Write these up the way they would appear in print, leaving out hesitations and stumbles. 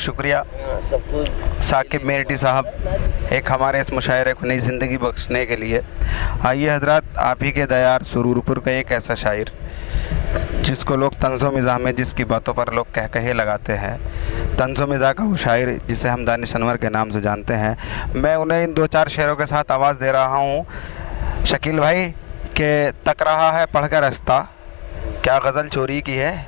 शुक्रिया साकिब मेरठी साहब एक हमारे इस मुशायरे को नई ज़िंदगी बख्शने के लिए। आइए हजरात, आप ही के दयार सुरूरपुर का एक ऐसा शायर जिसको लोग तंज़ो मिज़ाह में, जिसकी बातों पर लोग कहकहे लगाते हैं, तंज़ो मिज़ाह का वो शायर जिसे हम दानिश अनवर के नाम से जानते हैं। मैं उन्हें इन 2-4 शेरों के साथ आवाज़ दे रहा हूँ। शकील भाई के तक रहा है पढ़ कर रास्ता, क्या गज़ल चोरी की है।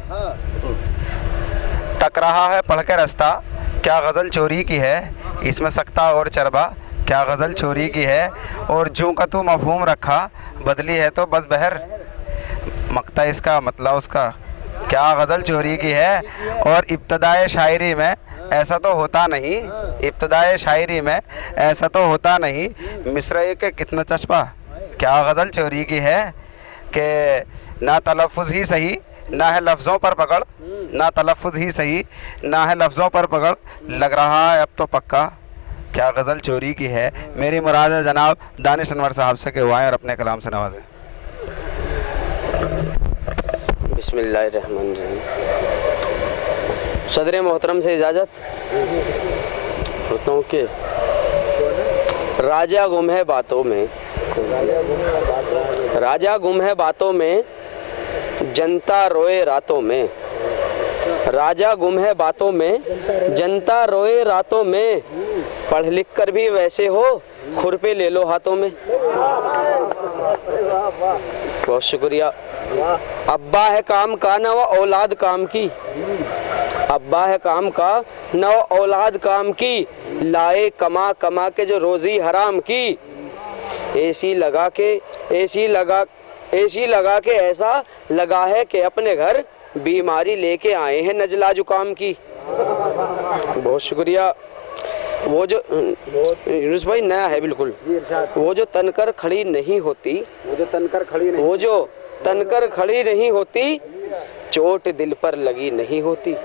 तक रहा है पढ़ कर रास्ता, क्या गज़ल चोरी की है। इसमें सख्ता और चरबा, क्या गज़ल चोरी की है। और जूं का तू मफहूम रखा, बदली है तो बस बहर। मकता इसका मतलब उसका, क्या गज़ल चोरी की है। और इब्तदाए शायरी में ऐसा तो होता नहीं, इब्तदाए शायरी में ऐसा तो होता नहीं। मिसरे के कितना चस्पा, क्या गज़ल चोरी की है। कि ना तलफ़ुज़ ही सही ना है लफ्ज़ों पर पकड़, ना तलफ़ुज़ ही सही ना है लफ्ज़ों पर पकड़। लग रहा है अब तो पक्का, क्या गज़ल चोरी की है। मेरी मुराद है जनाब दानिश अनवर साहब से कि वो आएँ और अपने कलाम से नवाजें। बिस्मिल्लाहिर्रहमानिर्रहीम। सदर मोहतरम से इजाज़त होता हूँ कि राजा गुम है बातों में, राजा गुम है बातों में, जनता रोए रातों में। राजा गुम है बातों में, जनता रोए रातों में। पढ़ लिख कर भी वैसे हो, खुरपे ले लो हाथों में। बहुत शुक्रिया। अब्बा है काम का न व औलाद काम की, अब्बा है काम का न व औलाद काम की। लाए कमा कमा के जो रोज़ी हराम की। एसी लगा के ऐसा लगा है कि अपने घर बीमारी लेके आए हैं नजला जुकाम की। बहुत शुक्रिया। वो जो यूनुस भाई नया है बिल्कुल, वो जो तनकर खड़ी नहीं होती, वो जो तनकर खड़ी नहीं होती, चोट दिल पर लगी नहीं होती।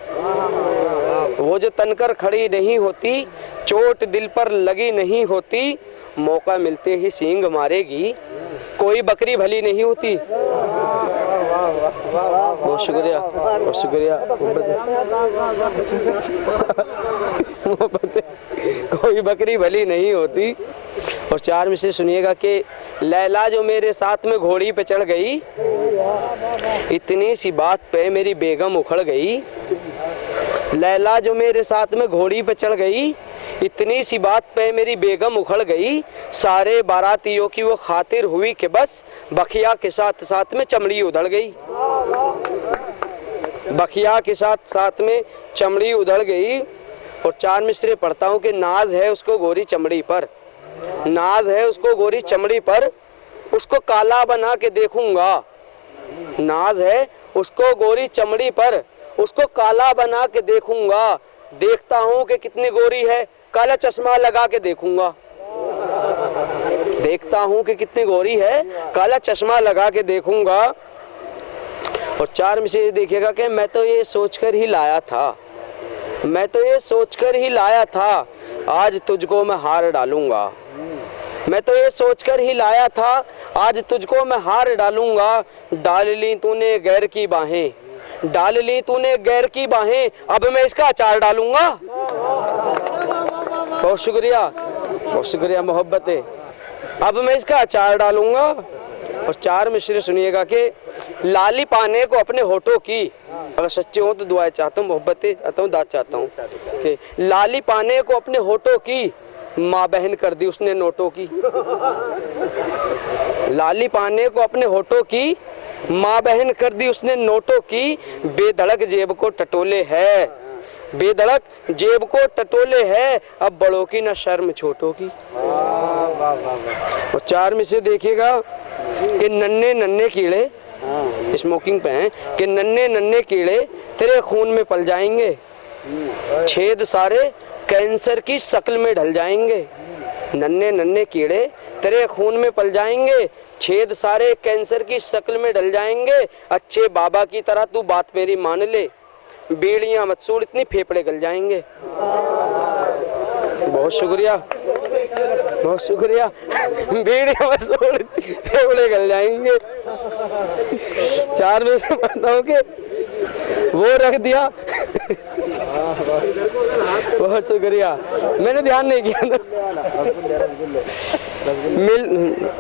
वो जो तनकर खड़ी नहीं होती, चोट दिल पर लगी नहीं होती। मौका मिलते ही सींग मारेगी, कोई बकरी भली नहीं होती। बहुत शुक्रिया, बहुत शुक्रिया। कोई बकरी भली नहीं होती। और 4 में से सुनिएगा कि लैला जो मेरे साथ में घोड़ी पे चढ़ गई, इतनी सी बात पे मेरी बेगम उखड़ गई। लैला जो मेरे साथ में घोड़ी पे चढ़ गई, इतनी सी बात पे मेरी बेगम उखड़ गई। सारे बारातियों की वो खातिर हुई कि बस बखिया के साथ साथ में चमड़ी उधड़ गई। बखिया के साथ साथ में चमड़ी उधड़ गई। और 4 मिसरे पढ़ता हूँ कि नाज है उसको गोरी चमड़ी पर, नाज है उसको गोरी चमड़ी पर, उसको काला बना के देखूंगा। नाज है उसको गोरी चमड़ी पर, उसको काला बना के देखूंगा। देखता हूँ कि कितनी गोरी है, काला चश्मा लगा के देखूंगा। देखता हूँ कि कितनी गोरी है, काला चश्मा लगा के देखूंगा। और 4 में से देखिएगा कि मैं तो ये सोचकर ही लाया था, मैं तो ये सोचकर ही लाया था, आज तुझको मैं हार डालूंगा। मैं तो ये सोचकर ही लाया था, आज तुझको मैं हार डालूंगा। डाल ली तूने गैर की बाहें, डाल ली तूने गैर की बाहें, अब मैं इसका अचार डालूंगा। बहुत शुक्रिया, बहुत शुक्रिया मोहब्बतें, अब मैं इसका अचार डालूंगा। और 4 मिसरे सुनिएगा कि लाली पाने को अपने होठों की, अगर सच्चे हो तो दुआएं चाहता हूँ, मोहब्बतें चाहता हूँ, दाद चाहता हूँ कि लाली पाने को अपने होठों की, माँ बहन कर दी उसने नोटों की। लाली पाने को अपने होठों की, माँ बहन कर दी उसने नोटों की। बेधड़क जेब को टटोले है, बेधड़क जेब को टटोले है, अब बड़ों की न शर्म छोटों की। और 4 में से देखिएगा कि नन्हे नन्हे कीड़े स्मोकिंग पे हैं, कि नन्हे नन्हे कीड़े तेरे खून में पल जाएंगे। छेद सारे कैंसर की शक्ल में ढल जाएंगे। नन्हे नन्हे कीड़े तेरे खून में पल जाएंगे, छेद सारे कैंसर की शक्ल में ढल जाएंगे। अच्छे बाबा की तरह तू बात मेरी मान ले, बेड़ियां मत सूड़ इतनी फेफड़े गल जाएंगे। बहुत शुक्रिया, बहुत शुक्रिया। बेड़ियां मत सूड़ फेफड़े गल जाएंगे। 4 में से बताओ कि वो रख दिया बहुत शुक्रिया, मैंने ध्यान नहीं किया था।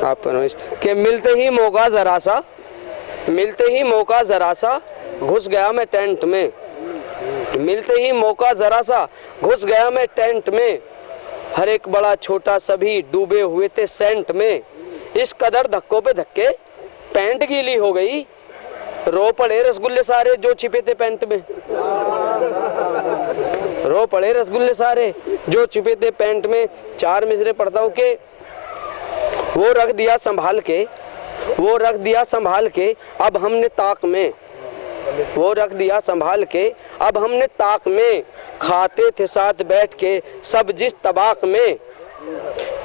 आप कि मिलते ही मौका जरा सा घुस गया मैं टेंट में, मिलते ही मौका जरा सा घुस गया मैं टेंट में, हर एक बड़ा छोटा सभी डूबे हुए थे सेंट में, इस कदर धक्कों पे धक्के पैंट गीली हो गई, रो पड़े रसगुल्ले सारे जो छिपे थे पैंट में, रो पड़े रसगुल्ले सारे जो छिपे थे पैंट में। 4 मिसरे पढ़ता हूँ कि वो रख दिया संभाल के, वो रख दिया संभाल के, अब हमने ताक में, वो रख दिया संभाल के, अब हमने ताक में, खाते थे साथ बैठ के सब जिस तबाक में,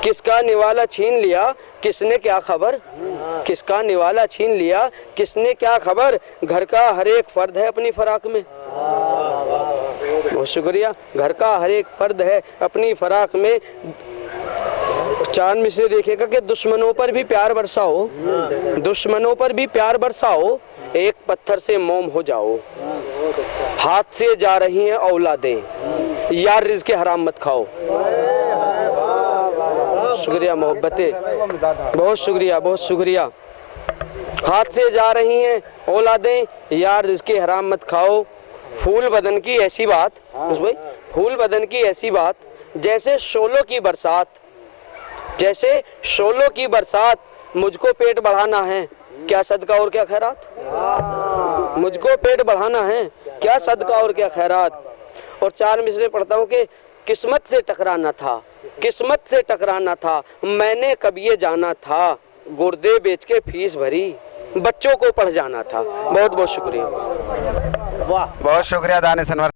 किसका निवाला छीन लिया किसने क्या खबर, किसका निवाला छीन लिया किसने क्या खबर, घर का हर एक फर्द है अपनी फराक में। बहुत शुक्रिया, घर का हर एक फर्द है अपनी फराक में। 4 मिसरे देखिएगा कि दुश्मनों पर भी प्यार बरसाओ, दुश्मनों पर भी प्यार बरसाओ, एक पत्थर से मोम हो जाओ, हाथ से जा रही हैं औलादें, यार रिज़्क़े हराम मत खाओ। शुक्रिया मोहब्बतें, बहुत शुक्रिया, बहुत शुक्रिया। हाथ से जा रही हैं औलादें, यार रिज़्क़े हराम मत खाओ। फूल बदन की ऐसी बात, भाई फूल बदन की ऐसी बात, जैसे शोलों की बरसात, जैसे शोलों की बरसात, मुझको पेट बढ़ाना है क्या सदका और क्या खैरात, मुझको पेट बढ़ाना है क्या सदका और क्या खैरात। और 4 मिसरे पढ़ता हूँ कि किस्मत से टकराना था, किस्मत से टकराना था, मैंने कब ये जाना था, गुर्दे बेच के फीस भरी, बच्चों को पढ़ जाना था। बहुत बहुत शुक्रिया। बहुत शुक्रिया दानिश अनवर